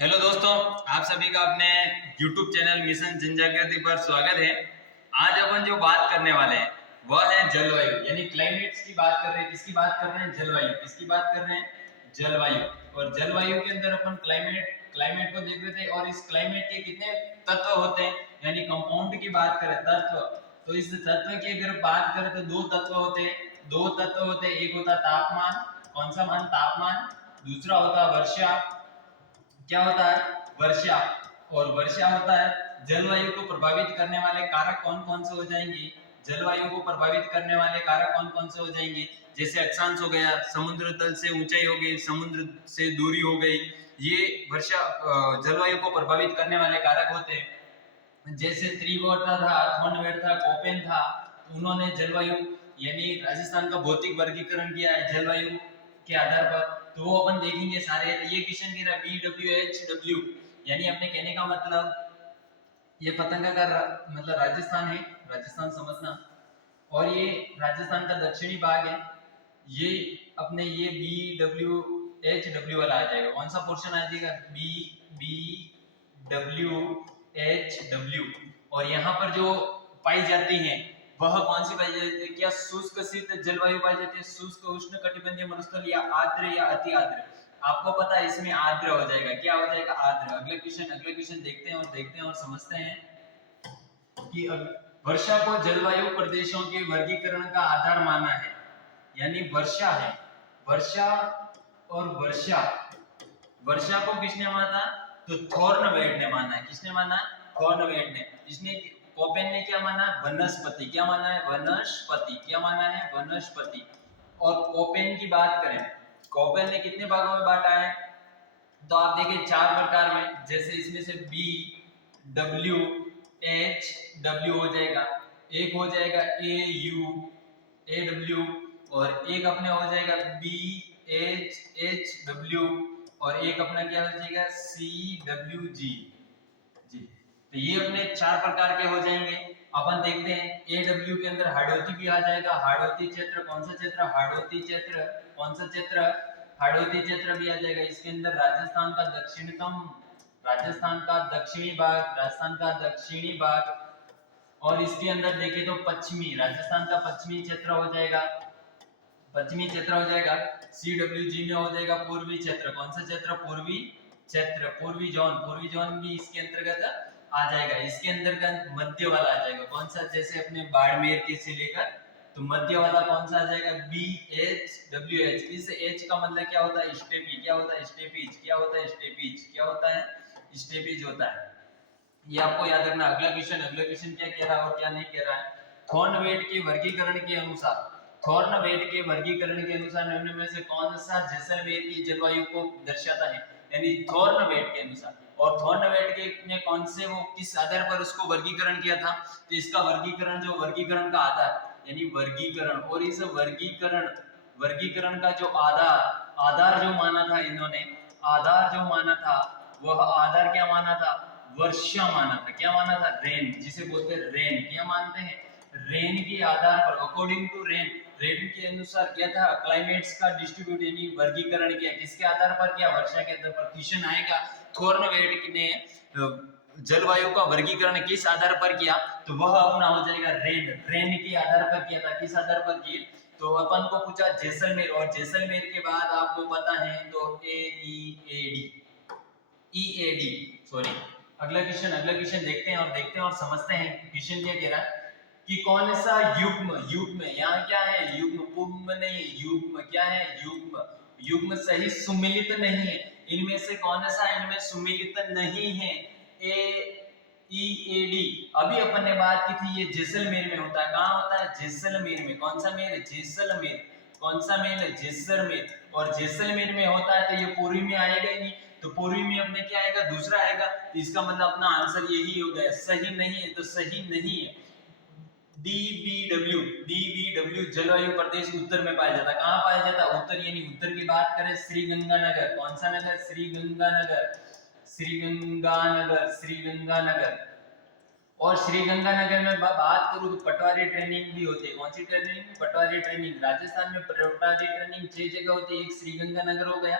Hello दोस्तों, आप सभी का अपने YouTube चैनल मिशन जनजागृति पर स्वागत है। आज अपन जो बात करने वाले हैं वह है जलवायु यानी क्लाइमेट्स की बात कर रहे हैं। किसकी बात कर रहे हैं? जलवायु। किसकी बात कर रहे हैं? जलवायु। और जलवायु के अंदर अपन क्लाइमेट को देख रहे थे और इस क्लाइमेट के कितने तत्व होते हैं यानी कंपाउंड की बात करें तत्व, तो इस तत्व की अगर बात करें तो दो तत्व होते हैं। एक होता है तापमान। कौन सा मान? तापमान। दूसरा होता है वर्षा। क्या होता है? वर्षा। और वर्षा होता है। जलवायु को प्रभावित करने वाले कारक कौन कौन से हो जाएंगे? जलवायु को प्रभावित करने वाले कारक कौन कौन से हो जाएंगे? जैसे अक्षांश हो गया, समुद्र तल से ऊंचाई हो गई, समुद्र से दूरी हो गई, ये वर्षा जलवायु को प्रभावित करने वाले कारक होते हैं। जैसे त्रिवोर्ता था, थॉर्नवेट था, कोपेन था, उन्होंने जलवायु यानी राजस्थान का भौतिक वर्गीकरण किया है जलवायु के आधार पर। तो वो अपन देखेंगे सारे। ये क्वेश्चन कह रहा BWHW यानी अपने कहने का मतलब ये पतंगा का मतलब राजस्थान है, राजस्थान समझना। और ये राजस्थान का दक्षिणी भाग है। ये अपने ये BWHW वाला आ जाएगा। कौन सा पोर्शन आ जाएगा? BWHW। और यहाँ पर जो पाई जाती है वह कौन सी पाई जाती है? क्या शुष्क शीत जलवायु पाई जाती है? शुष्क उष्ण कटिबंधीय मरुस्थल या आर्द्र या अति आर्द्र? आपको पता है इसमें आर्द्र हो जाएगा। क्या हो जाएगा? आर्द्र। अगले क्वेश्चन देखते हैं और समझते हैं कि वर्षा को जलवायु प्रदेशों के वर्गीकरण का आधार माना है। यानी वर्षा है, वर्षा और वर्षा को किसने माना? तो थॉर्नवेट ने माना है। किसने माना? थॉर्नवेट ने। इसने कोपेन ने क्या माना? वनस्पति। क्या माना है? वनस्पति। क्या माना है? वनस्पति। और कोपेन की बात करें, कोपेन ने कितने भागों में बांटा है? तो आप देखिए 4 प्रकार में। जैसे इसमें से BWHW हो जाएगा, एक हो जाएगा AUAW, और एक अपने हो जाएगा BHHW, और एक अपना क्या हो जाएगा? CWG जी। तो ये अपने 4 प्रकार के हो जाएंगे। अपन देखते हैं AW के अंदर हाड़ौती भी आ जाएगा। हाड़ौती क्षेत्र कौन सा क्षेत्र? हाड़ौती क्षेत्र। कौन सा क्षेत्र? हाड़ौती क्षेत्र भी आ जाएगा। इसके अंदर राजस्थान का दक्षिणी भाग, और इसके अंदर देखें तो पश्चिमी राजस्थान का पश्चिमी क्षेत्र हो जाएगा। CWG में हो जाएगा पूर्वी क्षेत्र। कौन सा क्षेत्र? पूर्वी क्षेत्र, पूर्वी जोन भी इसके अंतर्गत आ जाएगा। इसके अंतर्गत मध्य वाला आ जाएगा। कौन सा? जैसे अपने बाड़मेर के से लेकर तो मध्य वाला कौन सा आ जाएगा? BHWH। इस H का मतलब क्या होता है? स्टेपी। क्या होता है? स्टेपीज। क्या होता है? स्टेपीज। क्या होता है? स्टेपीज होता है। ये आपको याद रखना। अगला क्वेश्चन क्या कह रहा है और क्या नहीं कह रहा है। थॉर्नवेट के वर्गीकरण के अनुसार निम्न में से कौन सा जैसलमेर की जलवायु को दर्शाता है? यानी थॉर्नवेट के अनुसार। और थॉर्नवेट के ने कौन से वो किस आधार पर उसको वर्गीकरण किया था? तो इसका वर्गीकरण का आधार यानी वर्गीकरण, और इस वर्गीकरण का जो आधार जो माना था इन्होंने, वह आधार क्या माना था? वर्षा माना था। क्या माना था? रेन, जिसे बोलते हैं रेन। क्या मानते हैं? रेन के आधार पर, अकॉर्डिंग टू रेन के अनुसार क्या था? क्लाइमेट्स का डिस्ट्रीब्यूट यानी वर्गीकरण किया। किसके आधार पर किया? वर्षा के आधार पर। क्वेश्चन आएगा थॉर्नवेट ने जलवायु का वर्गीकरण किस आधार पर किया? तो वह अपना हो जाएगा रेन के आधार पर किया था। किस आधार पर किए? तो अपन को पूछा जैसलमेर, और जैसलमेर के बाद आपको पता है तो EAD सॉरी। अगला क्वेश्चन देखते हैं और समझते हैं क्वेश्चन क्या कह रहा है कि कौन सा युग्म यहाँ क्या है? युग्म, पुग्म नहीं, युग्म क्या है? युग्म सही सुमिलित नहीं है। इनमें से कौन सा इनमें सुमिलित नहीं है? EAD। अभी अपन ने बात की थी ये जैसलमेर में होता है। कहाँ होता है? जैसलमेर में। कौन सा मेर? जैसलमेर। कौन सा मेर? जैसलमेर। और जैसलमेर में होता है तो ये पूर्वी में आएगा ही नहीं। तो पूर्वी में अपने क्या आएगा? दूसरा आएगा। तो इसका मतलब अपना आंसर यही हो गया। सही नहीं है, तो सही नहीं है। DBW जलवायु प्रदेश उत्तर में पाया जाता है। कहाँ पाया जाता है? उत्तर। यानी उत्तर की बात करें श्रीगंगानगर। कौन सा नगर? श्रीगंगानगर। और श्रीगंगानगर में बात करूं तो पटवारी ट्रेनिंग भी होती है। कौन सी ट्रेनिंग? पटवारी ट्रेनिंग। राजस्थान में पटवारी ट्रेनिंग 6 जगह होती है। एक श्रीगंगानगर हो गया,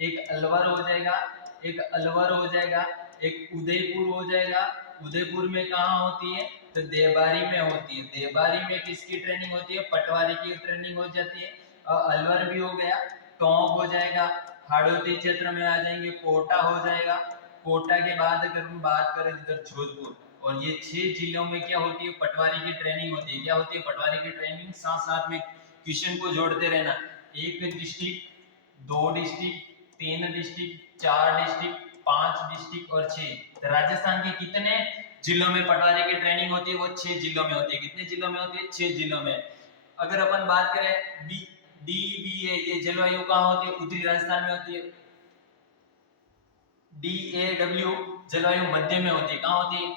एक अलवर हो जाएगा, एक अलवर हो जाएगा, एक उदयपुर हो जाएगा। उदयपुर में कहाँ होती है? तो देवबारी में होती है। देवबारी में किसकी ट्रेनिंग होती है? पटवारी की ट्रेनिंग हो जाती है। और अलवर भी हो गया, टोंक हो जाएगा, हाड़ौती क्षेत्र में आ जाएंगे, कोटा हो जाएगा। कोटा के बाद अगर हम बात करें इधर जोधपुर, और ये 6 जिलों में क्या होती है? पटवारी की ट्रेनिंग होती है। क्या होती है? पटवारी की ट्रेनिंग। साथ साथ में क्वेश्चन को जोड़ते रहना, एक district, 2 district, 3 district, 4 district, 5 district और 6। तो राजस्थान के कितने जिलों में पटवारी की ट्रेनिंग होती है? वो 6 जिलों में होती है। कितने जिलों में होती है? 6 जिलों में। अगर अपन बात करें DBA, ये जलवायु कहाँ होती है? उत्तरी राजस्थान में होती है। DAW जलवायु मध्य में होती है। कहाँ होती है?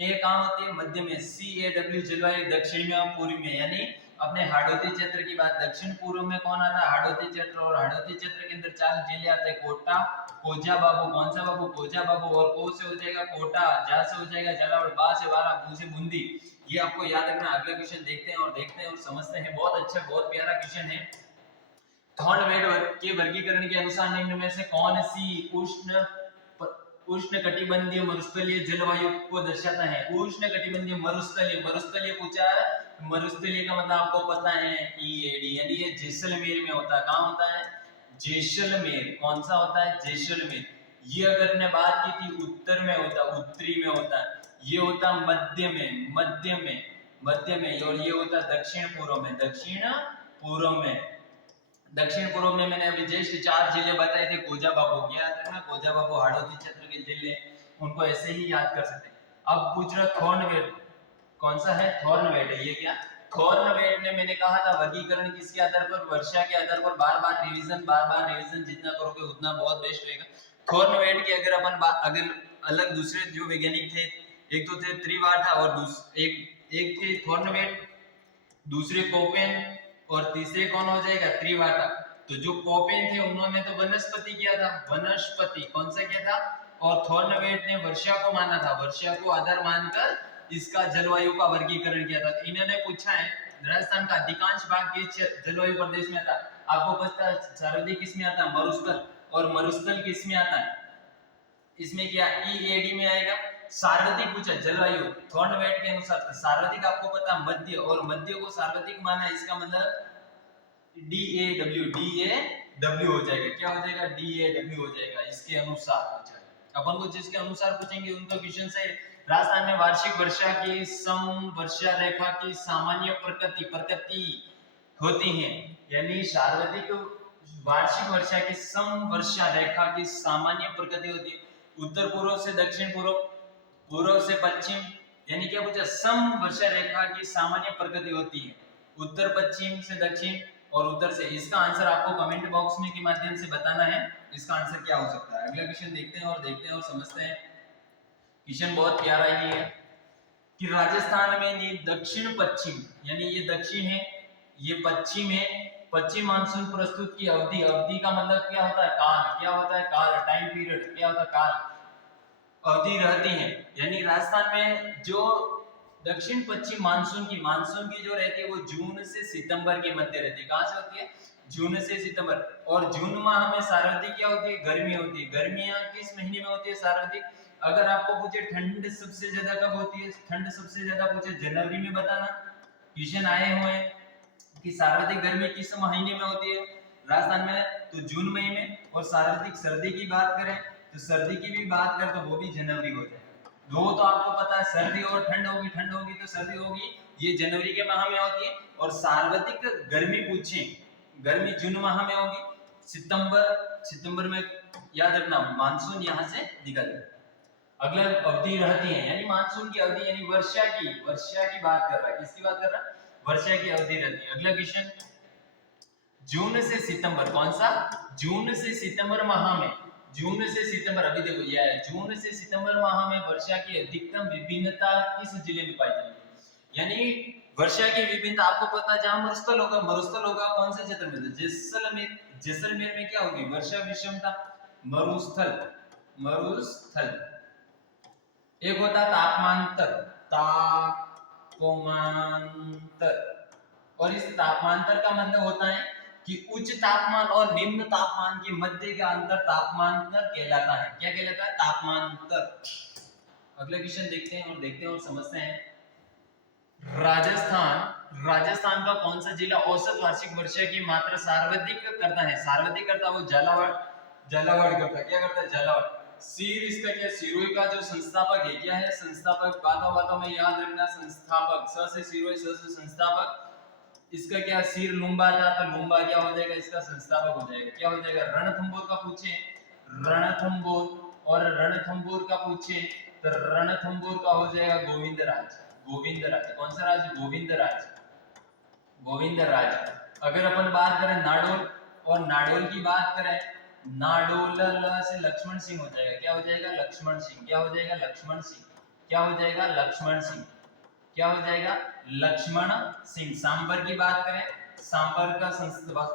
ए कहाँ होती है? मध्य में। CAW जलवायु दक्षिण में और पूर्व में। यानी अपने हाड़ौती क्षेत्र की बात, दक्षिण पूर्व में कौन आता है? हाड़ौती क्षेत्र। और हाड़ौती क्षेत्र के अंदर 4 जिले आते हैं, कोटा, कोजा बाबू। कौन सा बाबू? कोजा बाबू। और को से हो जाएगा कोटा, जा से हो जाएगा झालावाड़, बा से बारा, बू से बूंदी। ये आपको याद रखना। अगला क्वेश्चन देखते हैं और समझते हैं। बहुत अच्छा, बहुत प्यारा क्वेश्चन है। थॉर्नवेड के वर्गीकरण के अनुसार निम्न में से कौन सी उष्णकटिबंधीय मरुस्थलीय जलवायु को दर्शाता है? उष्णकटिबंधीय मरुस्थलीय, मरुस्थलीय पूछा है। मरुस्थलीय का मतलब आपको पता है EAD, यानी ये जैसलमेर में होता है। कहाँ होता है? जैसलमेर। कौन सा होता है? जैसलमेर। ये अगर ने बात की थी उत्तर में होता, उत्तरी में होता है। ये होता मध्य में, मध्य में। और ये होता दक्षिण पूर्व में, दक्षिण पूर्व में। दक्षिण पूर्व में मैंने अभी जस्ट 4 जिले बताए थे। कोजा बाबू, याद रखना, कोजा बाबू हाड़ौती क्षेत्र के जिले, उनको ऐसे ही याद कर सकते हैं। अब पूछ रहा थॉर्नवेड, कौन सा है? थॉर्नवेड है। ये क्या? थॉर्नवेड ने मैंने कहा था वर्गीकरण किसके आधार पर? वर्षा के आधार पर। बार बार रिवीजन जितना करोगे उतना बहुत बेस्ट रहेगा। थॉर्नवेड के अगर अपन अगर अलग दूसरे जो वैज्ञानिक थे, एक तो थे त्रिवार्था और एक थे थॉर्नवेड, दूसरे कोपेन, और तीसरे कौन हो जाएगा? त्रिवार्ता। तो जो कोपेन थे उन्होंने तो वनस्पति किया था, वनस्पति। कौन सा किया था? और थॉर्नवेड ने वर्षा को माना था, वर्षा को आधार मानकर इसका जलवायु का वर्गीकरण किया था। इन्होंने पूछा है राजस्थान का अधिकांश भाग किस जलवायु प्रदेश में आता है? आपको पता है सर्वाधिक किसमें आता है? मरुस्थल। और मरुस्थल किसमें आता है? इसमें क्या EAD में आएगा। सार्वधिक पूछा जलवायु थॉर्नवेड के अनुसार, तो सार्वधिक आपको पता मध्य, और मध्य को सार्वधिक माना, इसका मतलब DAW हो जाएगा। क्या हो जाएगा? DAW हो जाएगा। इसके अनुसार पूछा है। अपन को जिसके अनुसार पूछेंगे उनका क्वेश्चन से। राजस्थान में वार्षिक वर्षा की सम वर्षा रेखा की सामान्य प्रकृति होती है, यानी सर्वाधिक वार्षिक वर्षा की सम वर्षा रेखा की सामान्य प्रकृति होती है। उत्तर पूर्व से दक्षिण पूर्व, पूर्व से पश्चिम, यानी क्या पूछा? सम वर्षा रेखा की सामान्य प्रकृति होती है। उत्तर पश्चिम से दक्षिण और उत्तर से। इसका आंसर आपको कमेंट बॉक्स में के माध्यम से बताना है, इसका आंसर क्या हो सकता है। अगला क्वेश्चन देखते हैं और समझते हैं। क्वेश्चन बहुत प्यारा ही है कि राजस्थान में दक्षिण पश्चिम, यानी ये दक्षिण है, ये पश्चिम है, पश्चिम मानसून प्रस्तुत की अवधि, अवधि का मतलब क्या होता है? काल। क्या होता है? काल, टाइम पीरियड। क्या होता है? काल, अवधि रहती है। यानी राजस्थान में जो दक्षिण पश्चिम मानसून की जो रहती है वो जून से सितंबर के मध्य रहती है। कहां से होती है? जून से सितंबर। और जून माह में सर्वाधिक क्या होती है? गर्मी होती है। गर्मियां किस महीने में होती है सर्वाधिक? अगर आपको पूछे ठंड सबसे ज्यादा कब होती है? ठंड सबसे ज्यादा पूछे जनवरी में बताना। क्वेश्चन आए हुए हैं कि सर्वाधिक गर्मी किस महीने में होती है राजस्थान में? तो जून महीने में। और सर्वाधिक सर्दी की बात करें तो सर्दी की भी बात करें तो वो भी जनवरी हो जाए। दो तो आपको पता है, सर्दी और ठंड होगी तो सर्दी होगी, ये जनवरी के माह में होती है। और सर्वाधिक गर्मी पूछे, गर्मी जून माह में होगी। सितंबर में याद रखना मानसून यहाँ से निकल। अगला अवधि रहती है, यानी मानसून की अवधि, यानी वर्षा की बात कर रहा है। किसकी बात कर रहा है? वर्षा की अवधि रहती है। अगला क्वेश्चन, जून से सितंबर, कौन सा? जून से सितंबर माह में, जून से सितंबर, अभी देखो ये है, जून से सितंबर माह में वर्षा की अधिकतम विभिन्नता किस जिले में पाई जाएगी? यानी वर्षा की विभिन्नता आपको पता है, जहां मरुस्थल होगा कौन से क्षेत्र में? जैसलमेर में क्या होगी? वर्षा विषमता। मरुस्थल, एक होता तापमांतर, और इस तापमांतर का मतलब होता है कि उच्च तापमान और निम्न तापमान के मध्य का अंतर तापमांतर कहलाता है। क्या कहलाता है? तापमांतर। अगला क्वेश्चन देखते हैं और समझते हैं। राजस्थान का कौन सा जिला औसत वार्षिक वर्षा की मात्रा सर्वाधिक करता है? सर्वाधिक करता है वो झालावाड़ करता है। क्या करता है? झालावाड़। सिर इसका क्या? सिरोही का जो संस्थापक है, क्या है? संस्थापक। बातों में याद रखना, संस्थापक। स से सिरोही, स से संस्थापक। इसका क्या? सिर लुम्बा था तो लुम्बा क्या हो जाएगा? इसका संस्थापक हो जाएगा। क्या हो जाएगा? रणथंभौर का पूछे रणथंभौर, और रणथंभौर का पूछे तो रणथंभौर का हो जाएगा गोविंदराज। कौन सा राज? गोविंदराज। अगर अपन बात करें नाडोल, और नाडोल की बात करें, नाडोल से लक्ष्मण सिंह हो जाएगा। क्या हो जाएगा? लक्ष्मण सिंह। क्या हो जाएगा? लक्ष्मण सिंह। क्या हो जाएगा? लक्ष्मण सिंह। क्या हो जाएगा? लक्ष्मण सिंह। सांबर की बात करें, सांबर का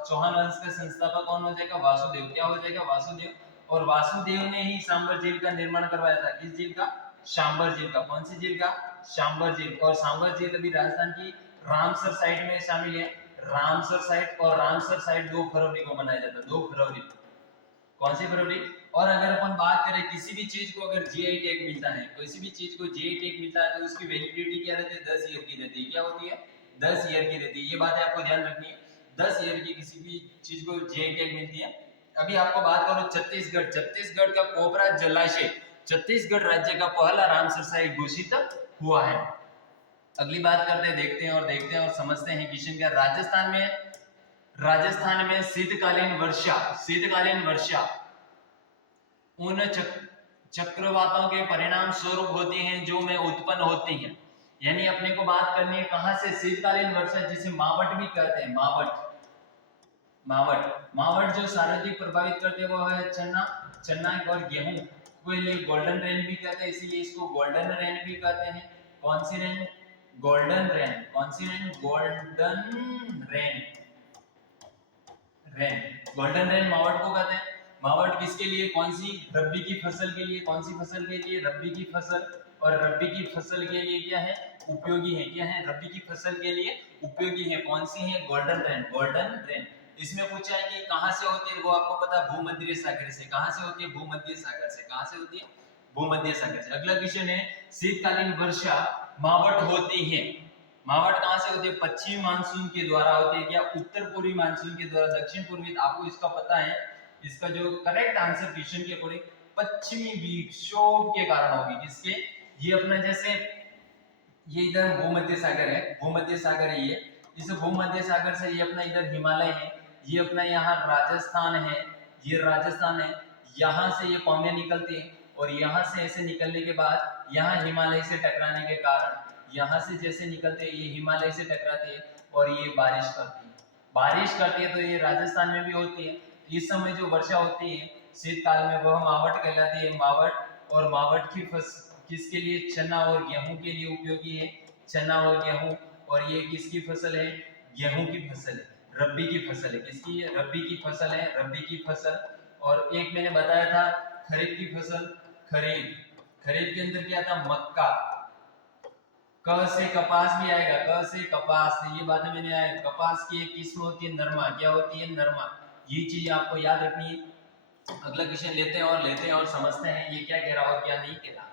चौहान वंश का संस्थापक कौन हो जाएगा? वासुदेव। क्या हो जाएगा? वासुदेव। और वासुदेव ने ही सांबर झील का निर्माण करवाया था। किस झील का? सांबर झील का। कौन सी झील का? सांबर झील। और सांबर झील अभी राजस्थान की रामसर साइट में शामिल है। रामसर साइट, और रामसर साइट 2 फरवरी को मनाया जाता है। 2 फरवरी। कौन सी फरवरी? और अगर अपन बात करें किसी भी चीज को अगर जीआई टैग मिलता है, किसी भी चीज को जीआई टैग मिलता है तो उसकी वैलिडिटी क्या रहती है? 10 ईयर की रहती है। क्या होती है? 10 ईयर की रहती है। ये बात है आपको ध्यान रखनी है। 10 ईयर की किसी भी चीज को जीआई टैग मिलती है। अभी आपको बात करो छत्तीसगढ़ का कोबरा जलाशय छत्तीसगढ़ राज्य का पहला रामसर साइट घोषित हुआ है। अगली बात करते हैं, देखते हैं और समझते हैं क्वेश्चन क्या। राजस्थान में शीतकालीन वर्षा उन चक्रवातों के परिणाम स्वरूप होती हैं जो में उत्पन्न होती हैं। यानी अपने को बात करनी है कहां से? शीतकालीन वर्षा, जिसे मावट भी कहते हैं। मावट जो सर्वाधिक प्रभावित करते हैं वो है चना और गेहूं को लिए गोल्डन रेन भी कहते हैं, इसीलिए इसको गोल्डन रेन भी कहते हैं। कौन सी रेन? Golden rain. कौन सी रेन? गोल्डन रेन मावट को कहते हैं। मावट किसके लिए? कौन सी? रबी की फसल के लिए। कौन सी फसल के लिए? रबी की फसल। और रबी की फसल के लिए क्या है? उपयोगी है। क्या है? रबी की फसल के लिए उपयोगी है। कौन सी है? Golden rain. इसमें पूछा है कि कहां से होती है, वो आपको पता है, भूमध्य सागर से। कहां से होती है? भूमध्य सागर से। कहां से होती है? भूमध्य सागर से। अगला क्वेश्चन है, शीतकालीन वर्षा मावट होती है। मावट कहां से होती है? पश्चिमी मानसून के द्वारा होती है। क्या? उत्तर पूर्वी मानसून के द्वारा। दक्षिण पूर्वी आपको इसका पता है। इसका जो करेक्ट आंसर क्वेश्चन के अकॉर्डिंग पश्चिमी विक्षोभ के कारण होगी। किसके? ये अपना जैसे ये इधर भूमध्य सागर है ये। इस भूमध्य सागर से ये अपना इधर हिमालय है, ये अपना यहाँ राजस्थान है, ये राजस्थान है। यहाँ से ये पौने निकलती है और यहाँ से ऐसे निकलने के बाद यहाँ हिमालय से टकराने के कारण, यहाँ से जैसे निकलते हैं ये हिमालय से टकराते हैं और ये बारिश करती है। तो ये राजस्थान में भी होती है। इस समय जो वर्षा होती है शीतकाल में वह मावट कहलाती है। और मावट की किसके लिए? चना और गेहूं के लिए उपयोगी है। चना और गेहूं। और ये किसकी फसल है? गेहूं की फसल है, रबी की फसल है। किसकी है? रबी की फसल है, रबी की फसल। और एक मैंने बताया था खरीफ की फसल। खरीफ के अंदर क्या था? मक्का। क से कपास भी आएगा, क से कपास। ये बातें मैंने आया। कपास की एक किस्म होती है नरमा। क्या होती है? नरमा। ये चीज आपको याद रखनी है। अगला क्वेश्चन लेते हैं और समझते हैं ये क्या कह रहा और क्या नहीं कह रहा।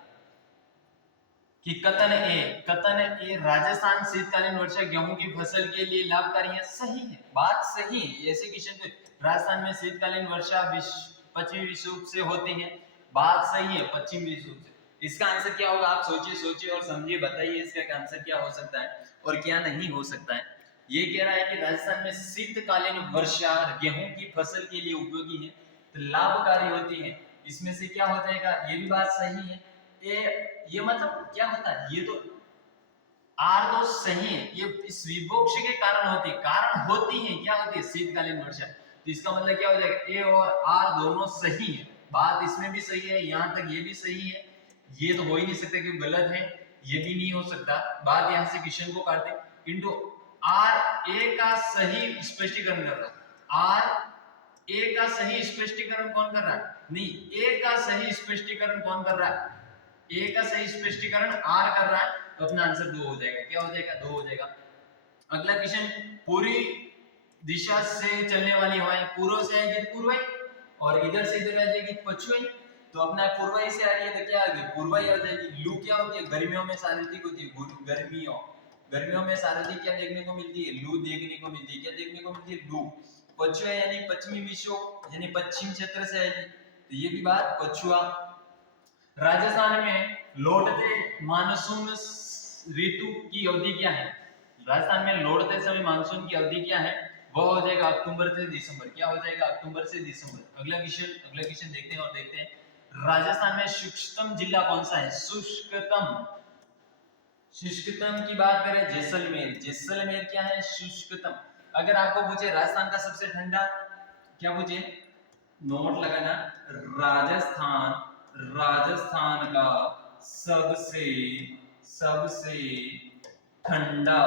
कि कतन ए राजस्थान शीतकालीन वर्षा गेहूं की फसल के लिए लाभकारी है। सही है, बात सही है। ऐसे क्वेश्चन पे राजस्थान में शीतकालीन वर्षा पश्चिमी विक्षोभ से होती है। बात सही है, पश्चिमी विक्षोभ से। इसका आंसर क्या होगा? आप सोचिए और समझिए, बताइए इसका आंसर क्या हो सकता है और क्या नहीं हो सकता है। ये कह रहा है कि राजस्थान में शीतकालीन वर्षा गेहूं की फसल के लिए उपयोगी है, तो लाभकारी होती है। इसमें से क्या हो जाएगा? ये भी बात सही है। ये मतलब क्या होता है? ये तो आर तो सही है। ये इस विभोक्ष के कारण होती है। क्या होती है? शीतकालीन वर्षा। तो इसका मतलब क्या हो जाएगा? ए और आर दोनों सही है। बात इसमें भी सही है, यहां तक ये भी सही है। ये तो हो ही नहीं सकता कि गलत है, ये भी नहीं हो सकता। बात यहां से क्वेश्चन को काटते इंटू आर ए का सही स्पष्टीकरण कर रहा है। आर ए का सही स्पष्टीकरण कौन कर रहा है? नहीं, ए का सही स्पष्टीकरण कौन कर रहा है? ए का सही स्पष्टीकरण आर कर रहा है, तो अपना आंसर 2 हो जाएगा। क्या हो जाएगा? 2 हो जाएगा। अगला क्वेश्चन, पूरी दिशा से चलने वाली हवाएं पूर्व से आएगी पूर्वई, और इधर से इधर आ जाएगी पश्चिमी। तो अपना पूर्वई से आ रही है तो क्या आ गई पूर्वई आ जाएगी। लू क्या होती है गर्मियों में सार्वत्रिक होती है। गर्मियों में सार्वत्रिक क्या देखने को मिलती है लू देखने को मिलती है। क्या देखने को मिलती है लू। पछुआ यानी पश्चिमी विक्षोभ यानी पश्चिम क्षेत्र से आएगी तो ये भी बात पछुआ। राजस्थान में लौटते मानसून ऋतु की अवधि क्या है। राजस्थान में लौटते समय मानसून की अवधि क्या है वह हो जाएगा अक्टूबर से दिसंबर। क्या हो जाएगा अक्टूबर से दिसंबर। अगला क्वेश्चन देखते हैं और देखते हैं राजस्थान में शुष्कतम जिला कौन सा है। शुष्कतम की बात करें जैसलमेर क्या है शुष्कतम। अगर आपको पूछे राजस्थान का सबसे ठंडा क्या पूछे नोट लगाना राजस्थान का सबसे ठंडा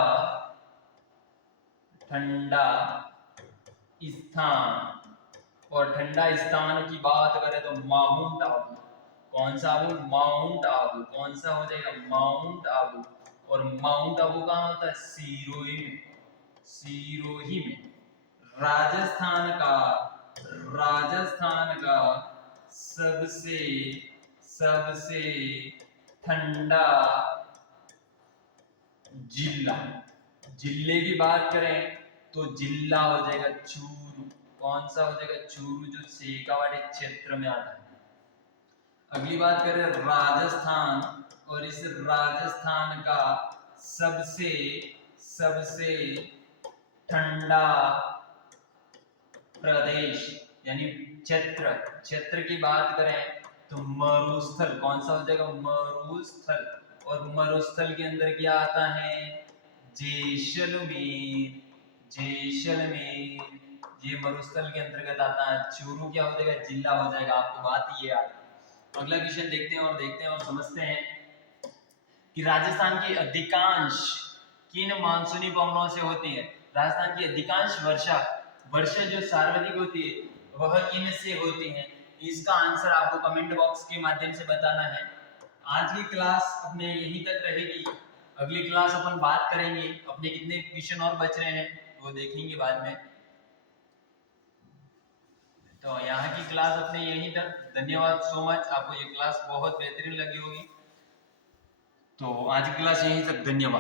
स्थान। और ठंडा स्थान की बात करें तो माउंट आबू। कौन सा आबू माउंट आबू। कौन सा हो जाएगा माउंट आबू। और माउंट आबू कहाँ होता है सिरोही में। राजस्थान का सबसे ठंडा जिले की बात करें तो जिला हो जाएगा चूरू। कौन सा हो जाएगा चूरू जो शेखावाटी क्षेत्र में आता है। अगली बात करें राजस्थान और इस राजस्थान का सबसे ठंडा प्रदेश यानी क्षेत्र की बात करें तो मरुस्थल। कौन सा हो जाएगा मरुस्थल। और मरुस्थल के अंदर क्या आता है जैसलमेर। ये मरुस्थल के अंतर्गत आता है। चूरू क्या हो जाएगा जिला हो जाएगा। आपको बात ये याद है। अगला क्वेश्चन देखते हैं और समझते हैं कि राजस्थान की अधिकांश किन मानसूनी पवनों से होती है। राजस्थान की अधिकांश वर्षा जो सार्वत्रिक होती है वह किन से होती है। इसका आंसर आपको कमेंट बॉक्स के माध्यम से बताना है। आज की क्लास अपने यहीं तक रहेगी। अगली क्लास अपन बात करेंगे अपने कितने क्वेश्चन और बच रहे हैं वो देखेंगे बाद में। तो यहाँ की क्लास अपने यहीं तक। धन्यवाद सो मच। आपको ये क्लास बहुत बेहतरीन लगी होगी। तो आज की क्लास यहीं तक। धन्यवाद।